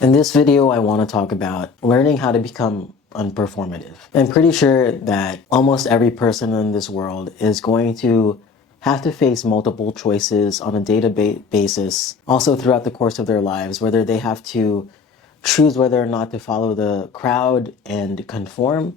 In this video, I want to talk about learning how to become unperformative. I'm pretty sure that almost every person in this world is going to have to face multiple choices on a day-to-day basis, also throughout the course of their lives, whether they have to choose whether or not to follow the crowd and conform,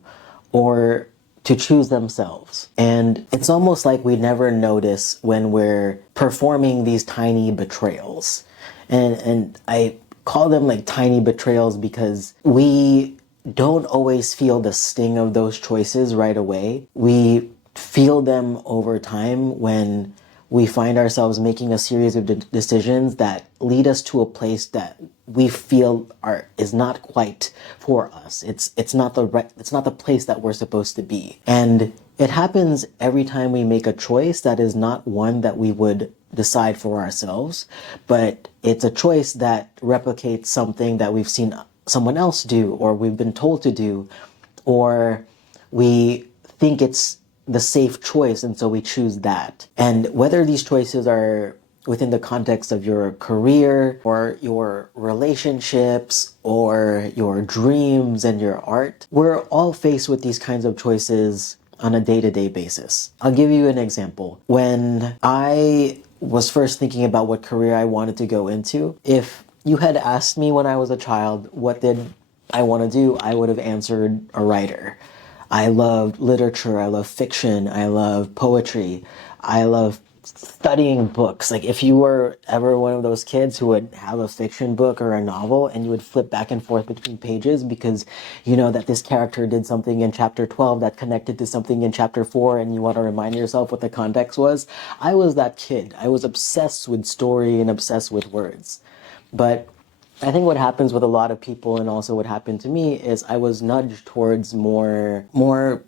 or to choose themselves. And it's almost like we never notice when we're performing these tiny betrayals. And I call them like tiny betrayals because we don't always feel the sting of those choices right away. We feel them over time when we find ourselves making a series of decisions that lead us to a place that we feel is not quite for us. It's not the place that we're supposed to be. And it happens every time we make a choice that is not one that we would decide for ourselves, but it's a choice that replicates something that we've seen someone else do, or we've been told to do, or we think it's the safe choice, and so we choose that. And whether these choices are within the context of your career or your relationships or your dreams and your art, we're all faced with these kinds of choices on a day-to-day basis. I'll give you an example. When I was first thinking about what career I wanted to go into, if you had asked me when I was a child, what did I want to do, I would have answered a writer. I love literature, I love fiction, I love poetry, I love studying books. Like if you were ever one of those kids who would have a fiction book or a novel and you would flip back and forth between pages because you know that this character did something in chapter 12 that connected to something in chapter 4 and you want to remind yourself what the context was, I was that kid. I was obsessed with story and obsessed with words. But I think what happens with a lot of people, and also what happened to me, is I was nudged towards more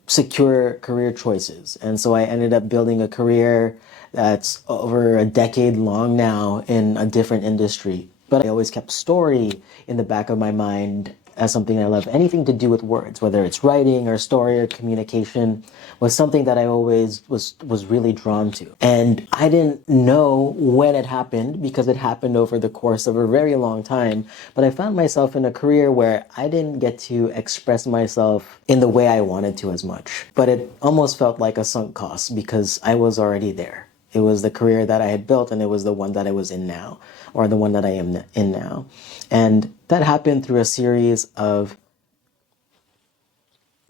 secure career choices. And so I ended up building a career that's over a decade long now in a different industry. But I always kept story in the back of my mind as something I love. Anything to do with words, whether it's writing or story or communication, was something that I always was really drawn to. And I didn't know when it happened because it happened over the course of a very long time. But I found myself in a career where I didn't get to express myself in the way I wanted to as much. But it almost felt like a sunk cost because I was already there. It was the career that I had built, and it was the one that I was in now, or the one that I am in now. And that happened through a series of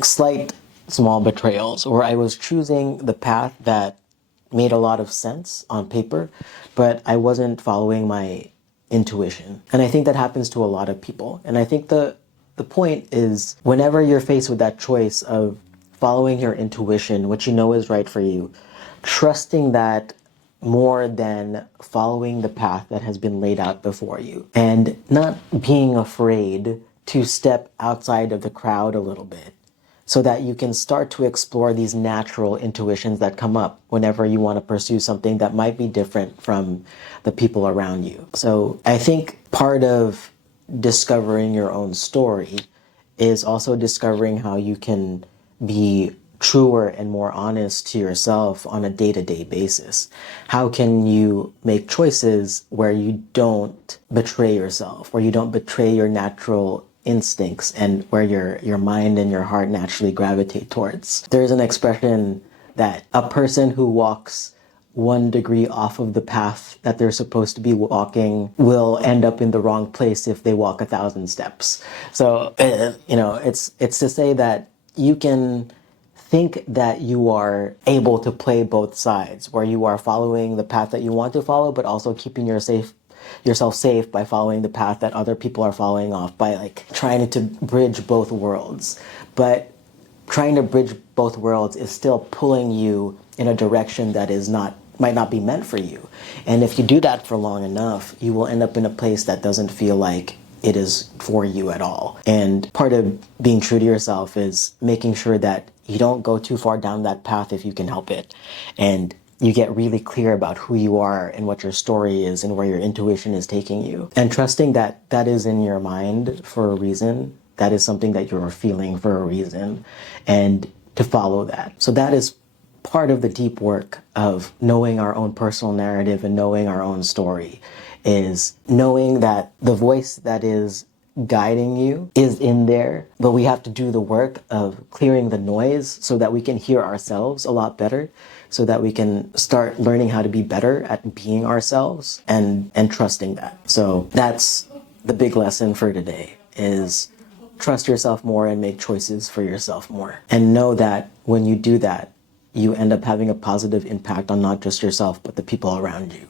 slight small betrayals where I was choosing the path that made a lot of sense on paper, but I wasn't following my intuition. And I think that happens to a lot of people. And I think the point is, whenever you're faced with that choice of following your intuition, what you know is right for you, trusting that more than following the path that has been laid out before you, and not being afraid to step outside of the crowd a little bit so that you can start to explore these natural intuitions that come up whenever you want to pursue something that might be different from the people around you. So I think part of discovering your own story is also discovering how you can be truer and more honest to yourself on a day-to-day basis. How can you make choices where you don't betray yourself, where you don't betray your natural instincts, and where your mind and your heart naturally gravitate towards? There's an expression that a person who walks 1 degree off of the path that they're supposed to be walking will end up in the wrong place if they walk 1,000 steps. So, it's to say that you can think that you are able to play both sides, where you are following the path that you want to follow, but also keeping yourself safe by following the path that other people are following off, by like trying to bridge both worlds. But trying to bridge both worlds is still pulling you in a direction that might not be meant for you. And if you do that for long enough, you will end up in a place that doesn't feel like it is for you at all. And part of being true to yourself is making sure that you don't go too far down that path if you can help it. And you get really clear about who you are and what your story is and where your intuition is taking you. And trusting that that is in your mind for a reason, that is something that you're feeling for a reason, and to follow that. So that is part of the deep work of knowing our own personal narrative and knowing our own story, is knowing that the voice that is guiding you is in there, but we have to do the work of clearing the noise so that we can hear ourselves a lot better, so that we can start learning how to be better at being ourselves and trusting that. So that's the big lesson for today, is trust yourself more and make choices for yourself more. And know that when you do that, you end up having a positive impact on not just yourself, but the people around you.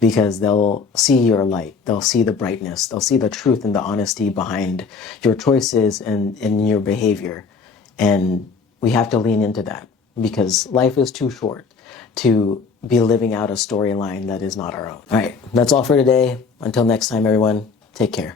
Because they'll see your light, they'll see the brightness, they'll see the truth and the honesty behind your choices and in your behavior. And we have to lean into that, because life is too short to be living out a storyline that is not our own. All right, that's all for today. Until next time, everyone, take care.